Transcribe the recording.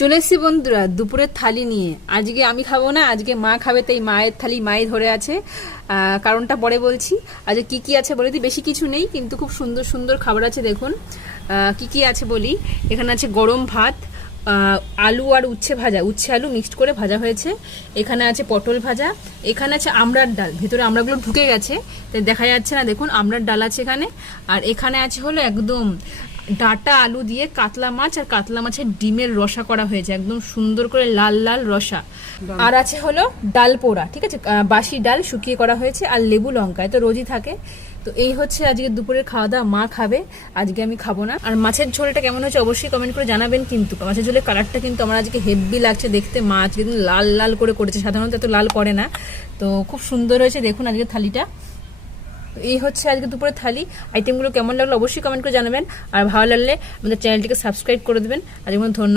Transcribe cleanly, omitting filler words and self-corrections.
চলে এসেছি বন্ধুরা দুপুরের থালি নিয়ে। আজকে আমি খাবো না, আজকে মা খাবে, তাই মায়ের থালি মাই ধরে আছে। কারণটা পরে বলছি। আজকে কি কি আছে বলে দিই, বেশি কিছু নেই কিন্তু খুব সুন্দর সুন্দর খাবার আছে। দেখুন কি কি আছে বলি। এখানে আছে গরম ভাত, আলু আর উচ্ছে ভাজা, উচ্ছে আলু মিক্সড করে ভাজা হয়েছে। এখানে আছে পটল ভাজা, এখানে আছে আমড়ার ডাল, ভেতরে আমড়াগুলো ঢুকে গেছে তাই দেখা যাচ্ছে না, দেখুন আমড়ার ডাল আছে এখানে। আর এখানে আছে হলো একদম ডাটা আলু দিয়ে কাতলা মাছ আর কাতলা মাছের ডিমের রসা করা হয়েছে, একদম সুন্দর করে লাল লাল রসা। আর আছে হলো ডাল পোড়া, ঠিক আছে, বাসি ডাল শুকিয়ে করা হয়েছে, আর লেবু লঙ্কা, তো রোজই থাকে। তো এই হচ্ছে আজকে দুপুরের খাওয়া দাওয়া। মা খাবে, আজকে আমি খাবো না। আর মাছের ঝোলটা কেমন হয়েছে অবশ্যই কমেন্ট করে জানাবেন। কিন্তু মাছের ঝোলের কালারটা কিন্তু আমার আজকে হেভি লাগছে দেখতে। মাছ কিন্তু লাল লাল করে করেছে, সাধারণত এত লাল করে না। তো খুব সুন্দর হয়েছে দেখুন আজকে থালিটা। এই হচ্ছে আজকে দুপুরের থালি। আইটেমগুলো কেমন লাগলো অবশ্যই কমেন্ট করে জানাবেন, আর ভালো লাগলে আমাদের চ্যানেলটিকে সাবস্ক্রাইব করে দেবেন। আজকে ধন্যবাদ।